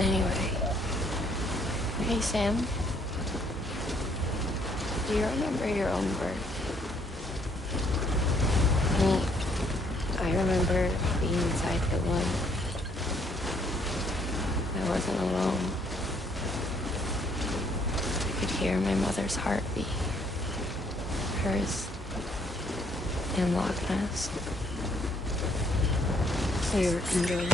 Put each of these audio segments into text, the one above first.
Anyway. Hey, Sam. Do you remember your own birth? I remember being inside the one. I wasn't alone. I could hear my mother's heartbeat. Hers and Loch Ness. They were conjoined.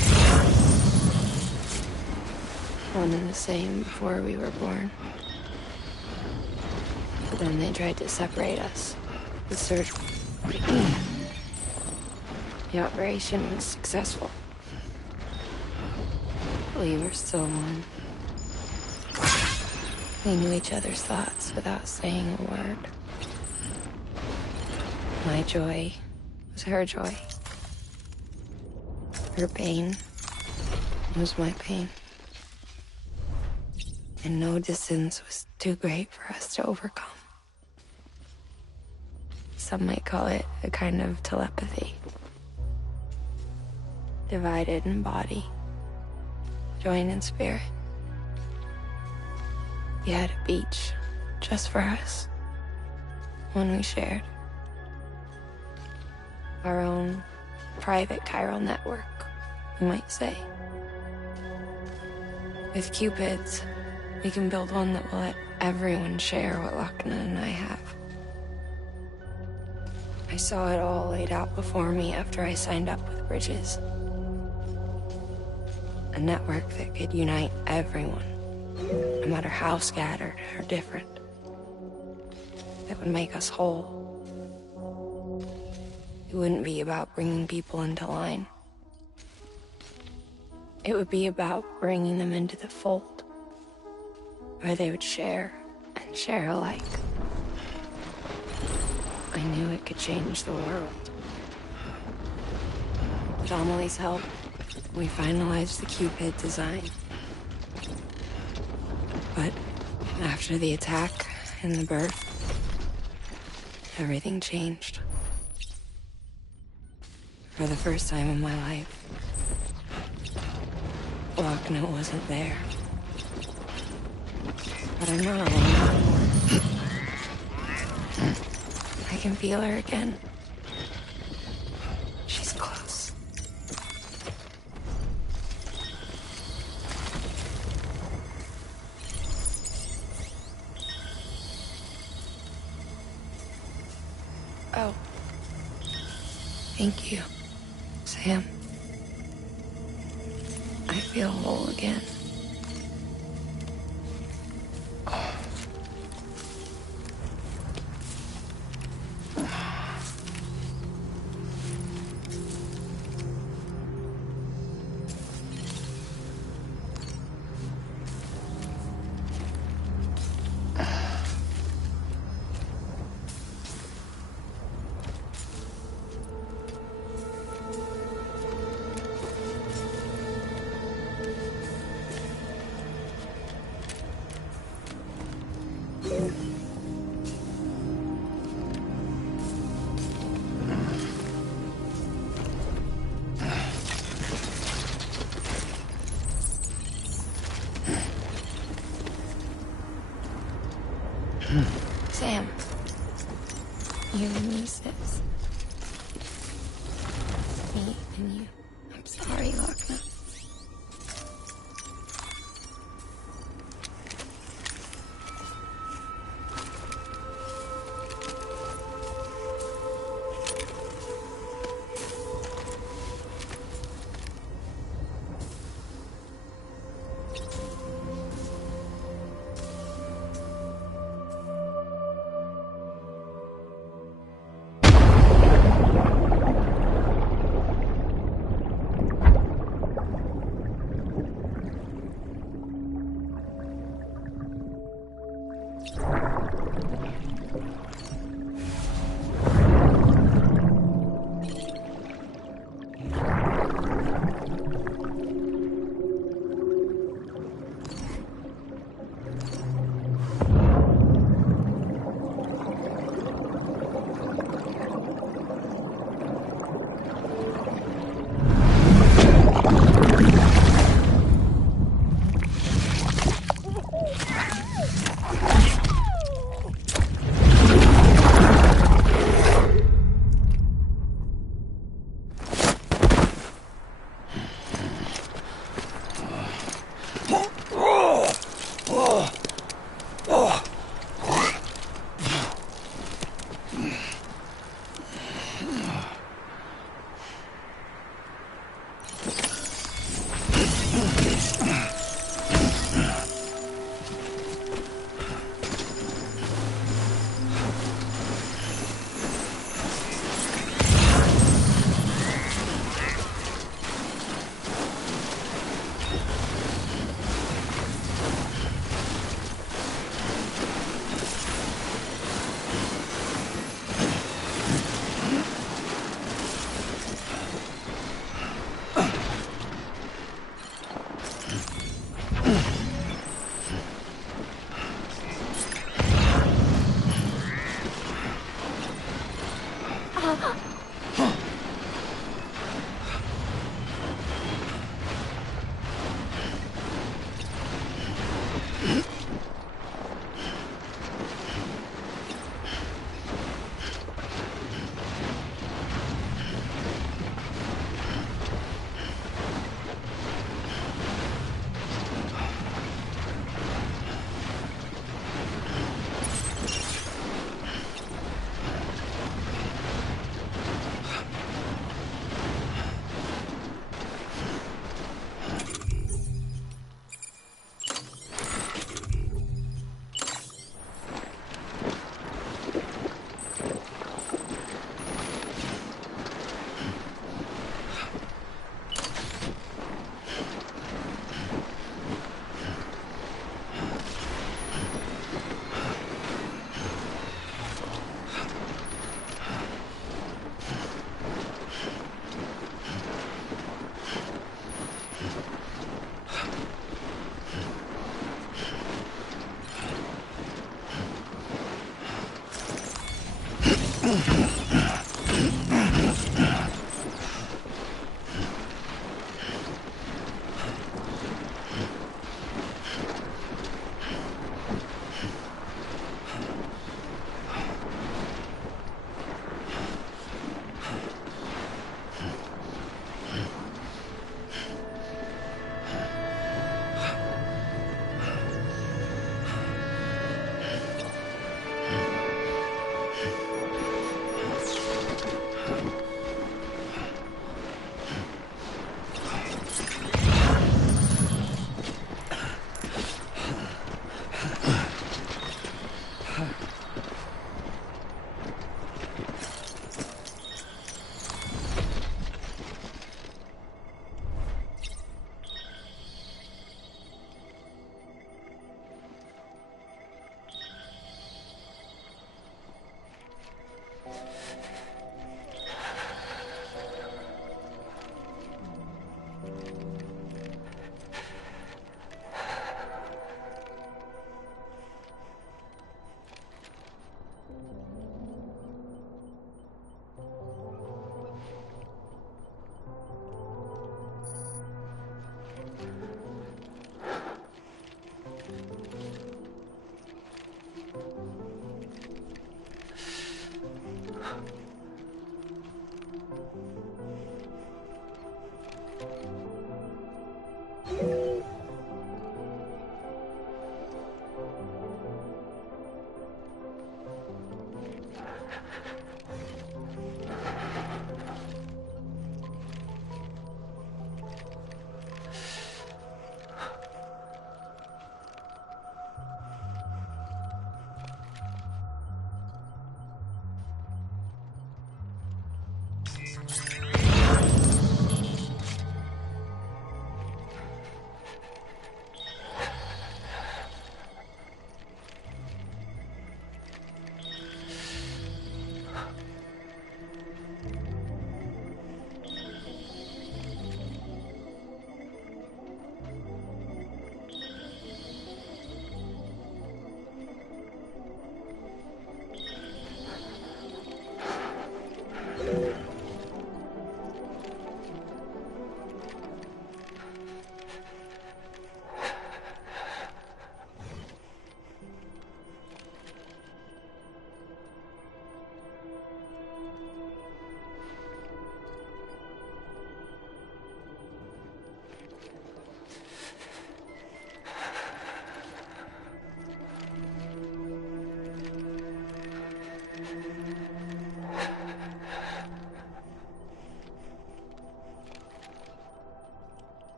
One and the same before we were born. But then they tried to separate us. The surgery. The operation was successful. We were still one. We knew each other's thoughts without saying a word. My joy was her joy. Her pain was my pain. And no distance was too great for us to overcome. Some might call it a kind of telepathy. Divided in body, joined in spirit. We had a beach just for us. One we shared. Our own private chiral network, you might say. With Cupids, we can build one that will let everyone share what Lochna and I have. I saw it all laid out before me after I signed up with Bridges. A network that could unite everyone, no matter how scattered or different. That would make us whole. It wouldn't be about bringing people into line. It would be about bringing them into the fold, where they would share and share alike. I knew it could change the world. With Amelie's help, we finalized the Cupid design. But after the attack and the birth, everything changed. For the first time in my life, Lochna wasn't there. But I'm not alone anymore. I can feel her again. She's close. Oh. Thank you, Sam. I feel whole again. Sam, you and me, sis. Me and you. I'm sorry, Lochna.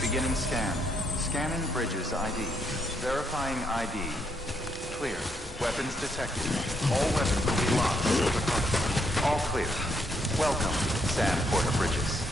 Beginning scan. Scanning bridges ID. Verifying ID. Clear. Weapons detected. All weapons will be locked. All clear. Welcome, San Porter Bridges.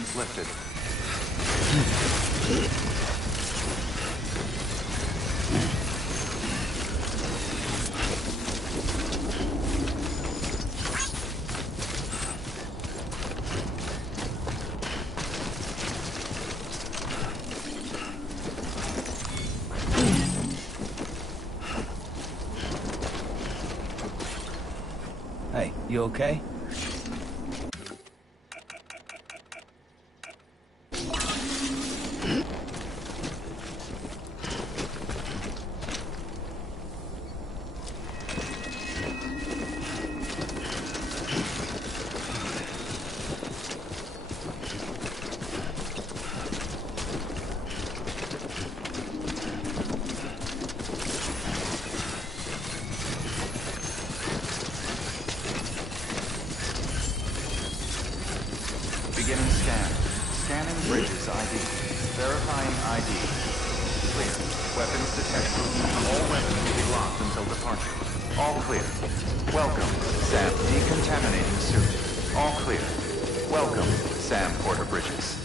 Chains lifted. Hey, you okay? Beginning scan. Scanning bridges ID. Verifying ID. Clear. Weapons detected. All weapons will be locked until departure. All clear. Welcome, Sam. Decontaminating suit. All clear. Welcome, Sam Porter Bridges.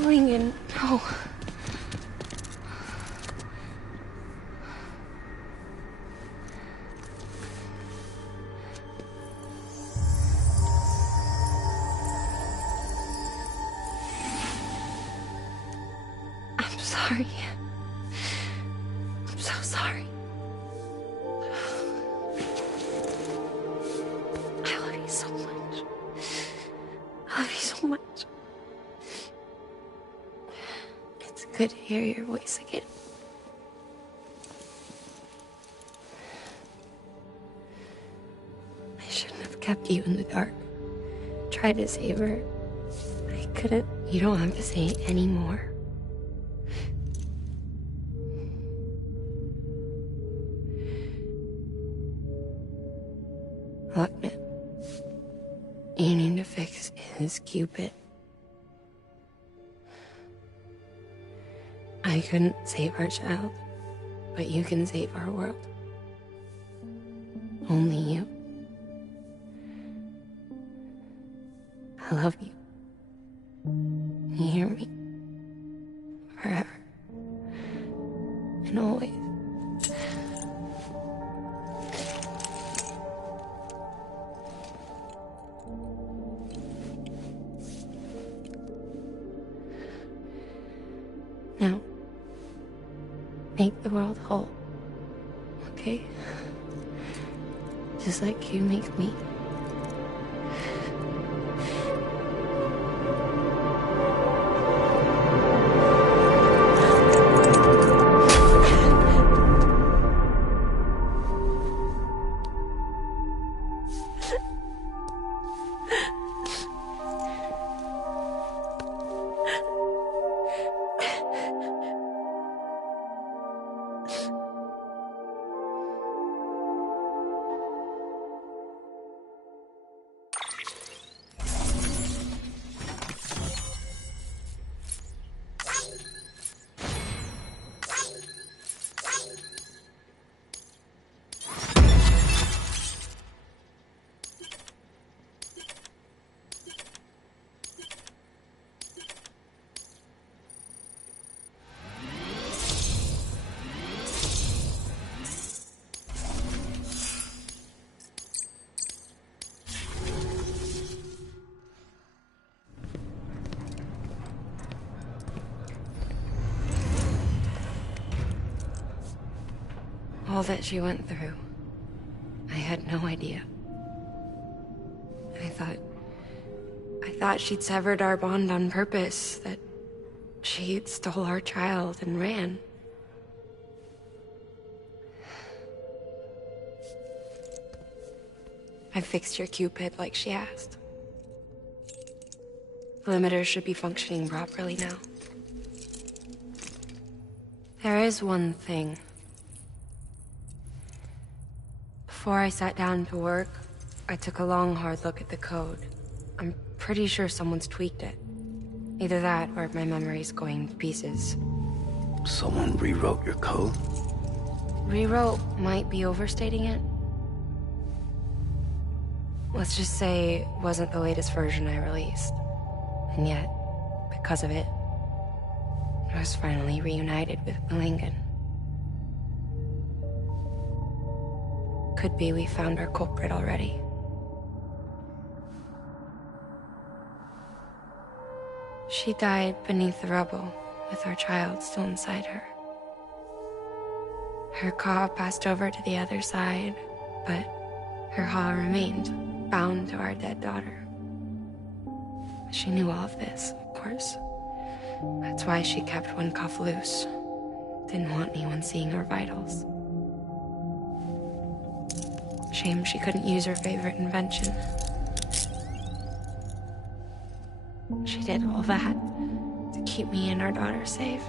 Lincoln, no. I'm sorry. I'm so sorry. I love you so much. I love you so much. It's good to hear your voice again. I shouldn't have kept you in the dark. Tried to save her. I couldn't. You don't have to say it anymore. Look, man. You need to fix his Cupid. I couldn't save our child, but you can save our world. Only you. I love you. You hear me? Forever. And always. Now, make the world whole. Okay? Just like you make me. All that she went through. I had no idea. I thought she'd severed our bond on purpose, that she stole our child and ran. I fixed your Cupid like she asked. The limiter should be functioning properly now. There is one thing. Before I sat down to work, I took a long, hard look at the code. I'm pretty sure someone's tweaked it. Either that, or my memory's going to pieces. Someone rewrote your code? Rewrote might be overstating it. Let's just say it wasn't the latest version I released. And yet, because of it, I was finally reunited with Lincoln. Could be we found our culprit already. She died beneath the rubble, with our child still inside her. Her Ka passed over to the other side, but her Ha remained, bound to our dead daughter. She knew all of this, of course. That's why she kept one cuff loose. Didn't want anyone seeing her vitals. Shame she couldn't use her favorite invention. She did all that to keep me and our daughter safe.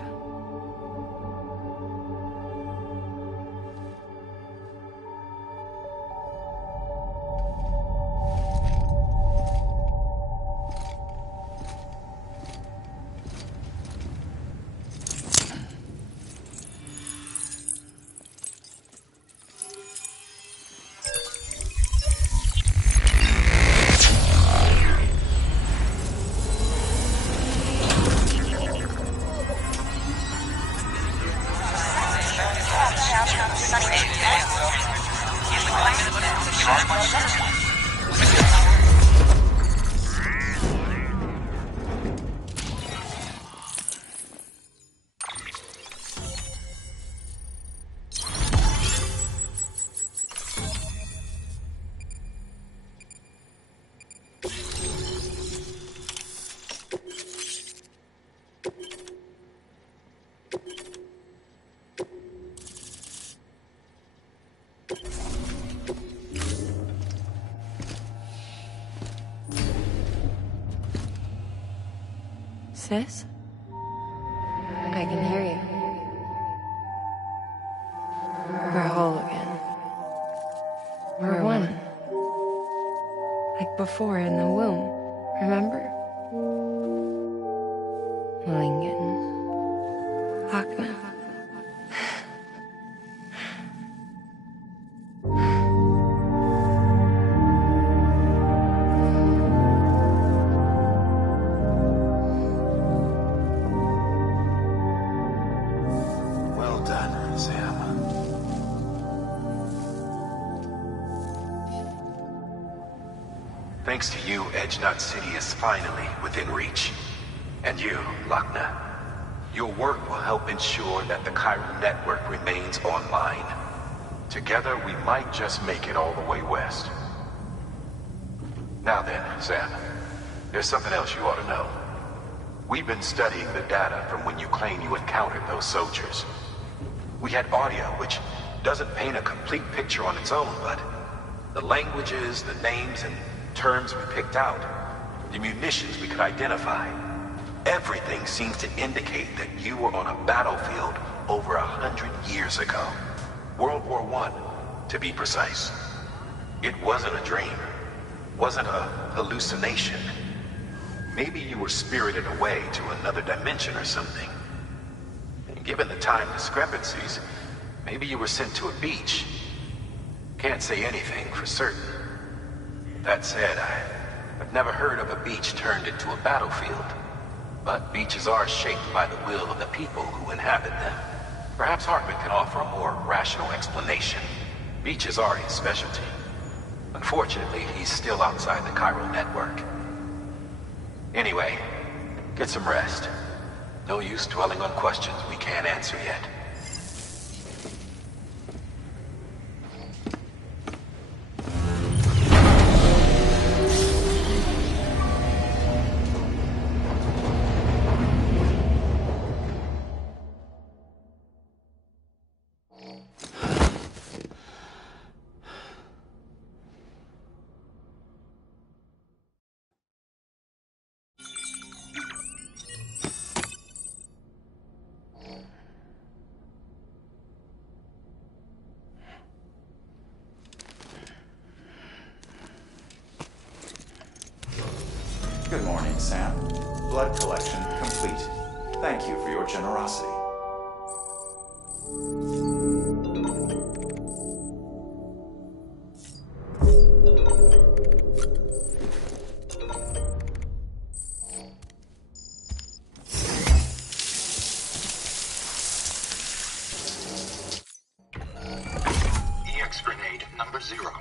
Sis? I can hear you. We're whole again. We're one. Like before in the womb, remember? Lingen. Hakna. Thanks to you, Edgenut City is finally within reach. And you, Lakna. Your work will help ensure that the Chiral network remains online. Together, we might just make it all the way west. Now then, Sam, there's something else you ought to know. We've been studying the data from when you claim you encountered those soldiers. We had audio, which doesn't paint a complete picture on its own, but the languages, the names, and terms we picked out, the munitions we could identify, everything seems to indicate that you were on a battlefield over 100 years ago. World War I, to be precise. It wasn't a dream. Wasn't a hallucination. Maybe you were spirited away to another dimension or something. And given the time discrepancies, maybe you were sent to a beach. Can't say anything for certain. That said, I've never heard of a beach turned into a battlefield. But beaches are shaped by the will of the people who inhabit them. Perhaps Hartman can offer a more rational explanation. Beaches are his specialty. Unfortunately, he's still outside the Chiral network. Anyway, get some rest. No use dwelling on questions we can't answer yet. Good morning, Sam. Blood collection complete. Thank you for your generosity. EX grenade number 0.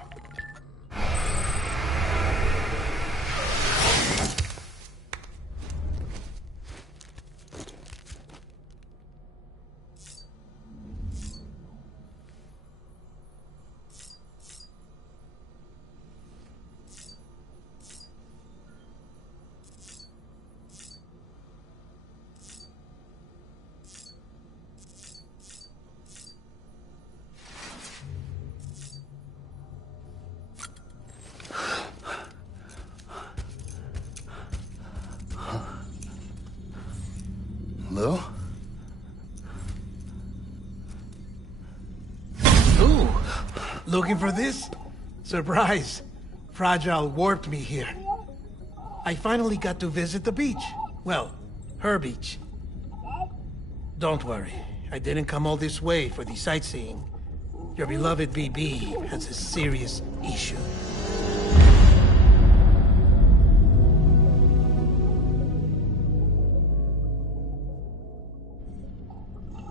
Lou? Ooh, looking for this? Surprise. Fragile warped me here. I finally got to visit the beach. Well, her beach. Don't worry, I didn't come all this way for the sightseeing. Your beloved BB has a serious issue.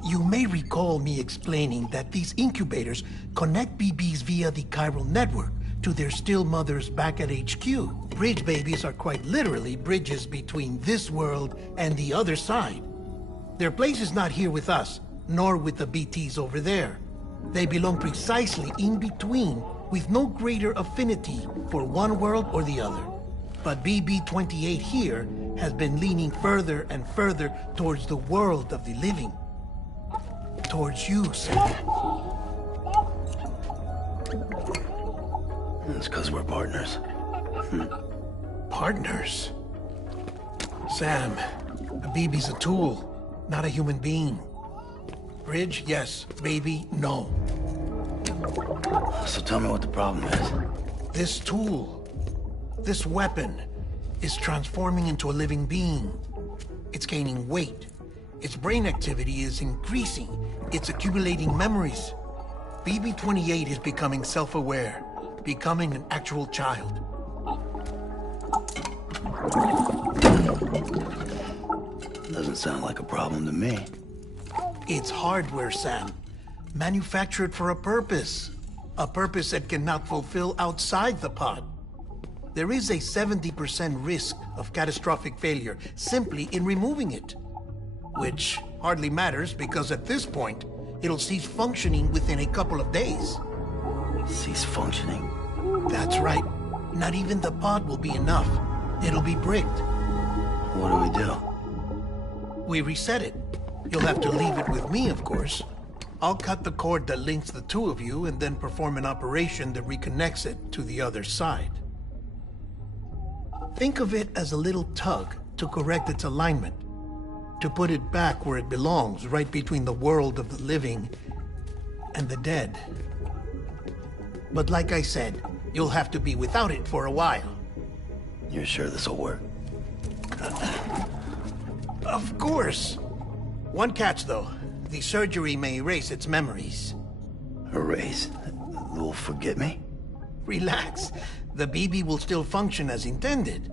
You may recall me explaining that these incubators connect BBs via the chiral network to their still mothers back at HQ. Bridge babies are quite literally bridges between this world and the other side. Their place is not here with us, nor with the BTs over there. They belong precisely in between, with no greater affinity for one world or the other. But BB-28 here has been leaning further and further towards the world of the living. Towards you, Sam. It's because we're partners. Partners? Sam, a BB's a tool, not a human being. Bridge, yes. Baby, no. So tell me what the problem is. This tool, this weapon, is transforming into a living being. It's gaining weight. Its brain activity is increasing. It's accumulating memories. BB-28 is becoming self-aware, becoming an actual child. Doesn't sound like a problem to me. It's hardware, Sam. Manufactured for a purpose. A purpose that cannot fulfill outside the pod. There is a 70% risk of catastrophic failure simply in removing it. Which hardly matters because at this point, it'll cease functioning within a couple of days. Cease functioning? That's right. Not even the pod will be enough. It'll be bricked. What do we do? We reset it. You'll have to leave it with me, of course. I'll cut the cord that links the two of you and then perform an operation that reconnects it to the other side. Think of it as a little tug to correct its alignment. To put it back where it belongs, right between the world of the living and the dead. But like I said, you'll have to be without it for a while. You're sure this'll work? Of course. One catch, though. The surgery may erase its memories. Erase? You'll forget me? Relax. The BB will still function as intended.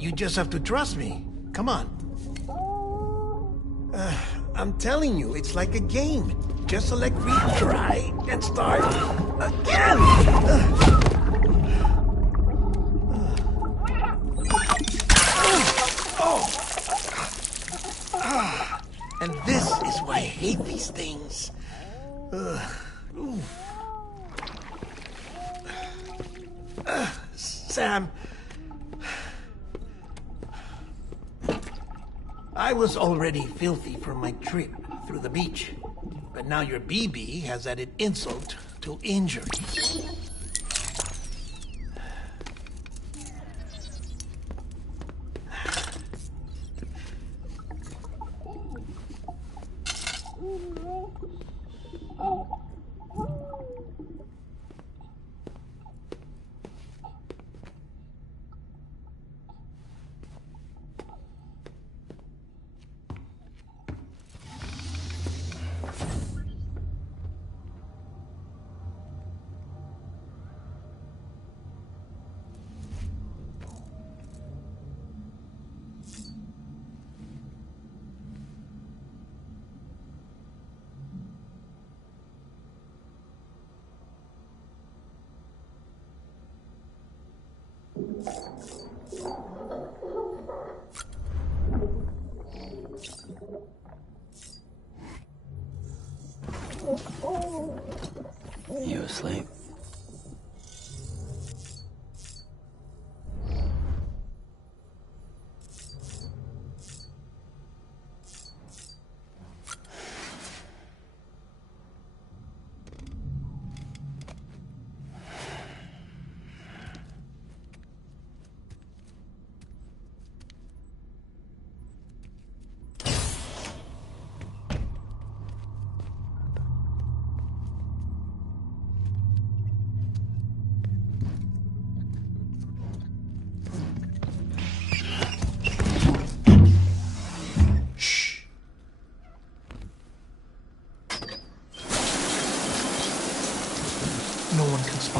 You just have to trust me. Come on. I'm telling you, it's like a game. Just select retry and start again! And this is why I hate these things. Sam, I was already filthy from my trip through the beach, but now your BB has added insult to injury.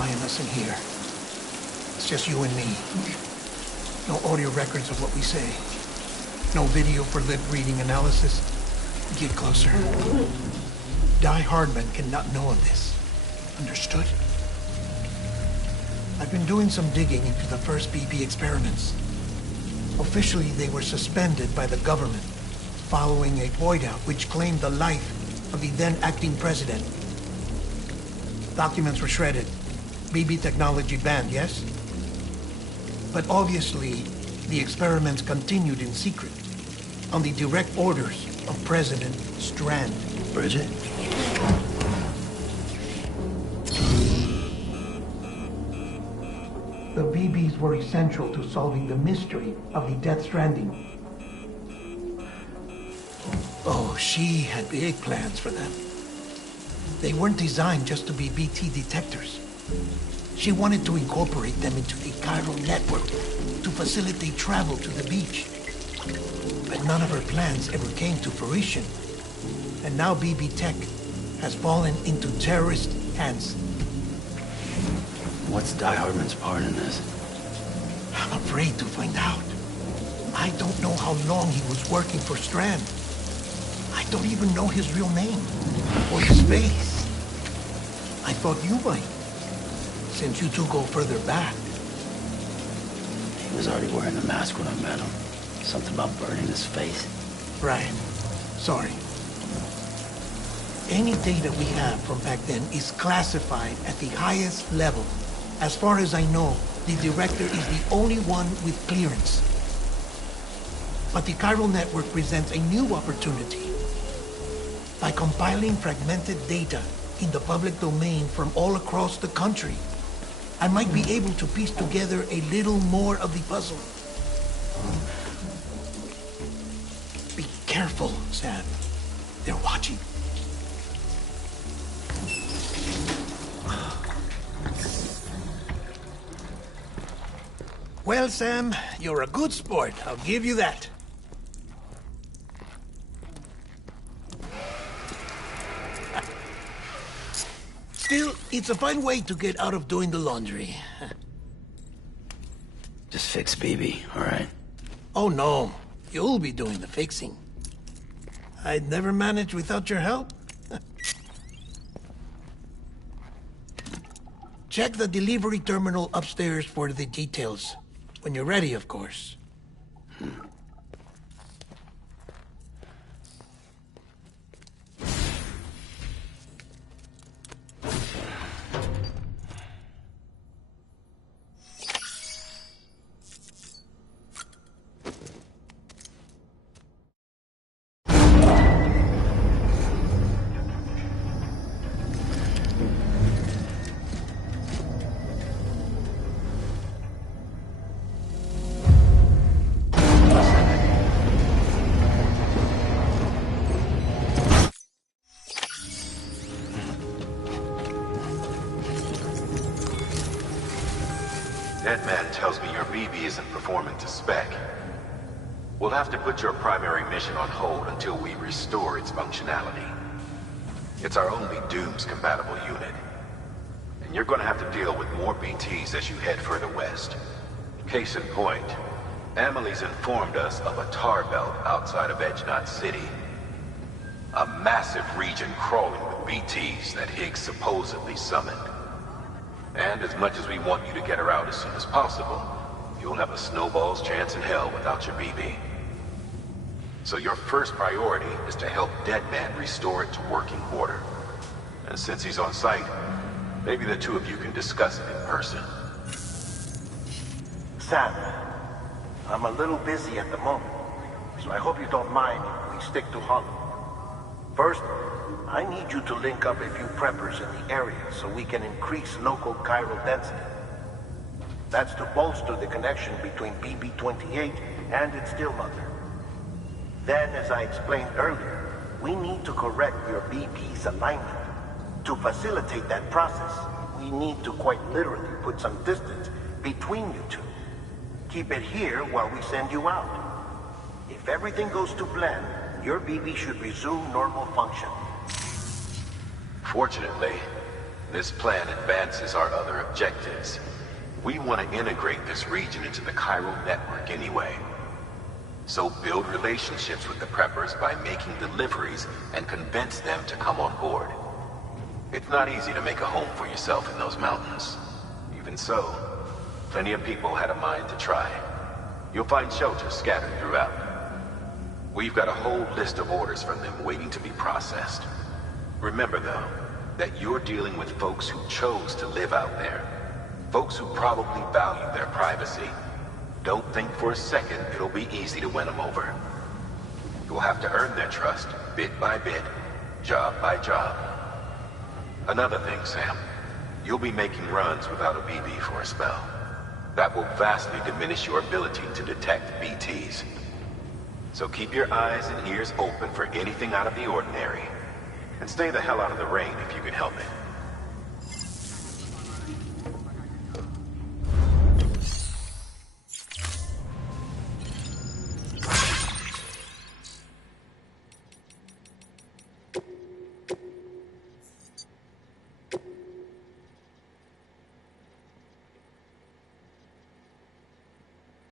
spying us in here. It's just you and me. No audio records of what we say. No video for lip-reading analysis. Get closer. Die Hardman cannot know of this. Understood? I've been doing some digging into the first BB experiments. Officially, they were suspended by the government, following a void-out which claimed the life of the then-acting president. Documents were shredded. BB technology banned, yes? But obviously, the experiments continued in secret, on the direct orders of President Strand. Bridget? The BBs were essential to solving the mystery of the Death Stranding. Oh, she had big plans for them. They weren't designed just to be BT detectors. She wanted to incorporate them into the chiral network to facilitate travel to the beach. But none of her plans ever came to fruition. And now BB Tech has fallen into terrorist hands. What's Die Hardman's part in this? I'm afraid to find out. I don't know how long he was working for Strand. I don't even know his real name, or his face. I thought you might, since you two go further back. He was already wearing the mask when I met him. Something about burning his face. Right. Sorry. Any data we have from back then is classified at the highest level. As far as I know, the director is the only one with clearance. But the chiral network presents a new opportunity. By compiling fragmented data in the public domain from all across the country, I might be able to piece together a little more of the puzzle. Be careful, Sam. They're watching. Well, Sam, you're a good sport. I'll give you that. Still, it's a fine way to get out of doing the laundry. Just fix BB, all right? Oh, no. You'll be doing the fixing. I'd never manage without your help. Check the delivery terminal upstairs for the details. When you're ready, of course. That man tells me your BB isn't performing to spec. We'll have to put your primary mission on hold until we restore its functionality. It's our only Dooms-compatible unit. And you're gonna have to deal with more BTs as you head further west. Case in point, Amelie's informed us of a tar belt outside of Edgenot City. A massive region crawling with BTs that Higgs supposedly summoned. And as much as we want you to get her out as soon as possible, you'll have a snowball's chance in hell without your BB. So your first priority is to help Deadman restore it to working order. And since he's on site, maybe the two of you can discuss it in person. Sam, I'm a little busy at the moment, so I hope you don't mind if we stick to Hollow. First, I need you to link up a few preppers in the area so we can increase local chiral density. That's to bolster the connection between BB-28 and its still mother. Then, as I explained earlier, we need to correct your BP's alignment. To facilitate that process, we need to quite literally put some distance between you two. Keep it here while we send you out. If everything goes to plan, your BB should resume normal function. Fortunately, This plan advances our other objectives. We want to integrate this region into the chiral network anyway. So build relationships with the preppers by making deliveries and convince them to come on board. It's not easy to make a home for yourself in those mountains. Even so, plenty of people had a mind to try. You'll find shelters scattered throughout. We've got a whole list of orders from them waiting to be processed. Remember, though, that you're dealing with folks who chose to live out there. Folks who probably value their privacy. Don't think for a second it'll be easy to win them over. You'll have to earn their trust, bit by bit, job by job. Another thing, Sam. You'll be making runs without a BB for a spell. That will vastly diminish your ability to detect BTs. So keep your eyes and ears open for anything out of the ordinary. And stay the hell out of the rain if you can help it.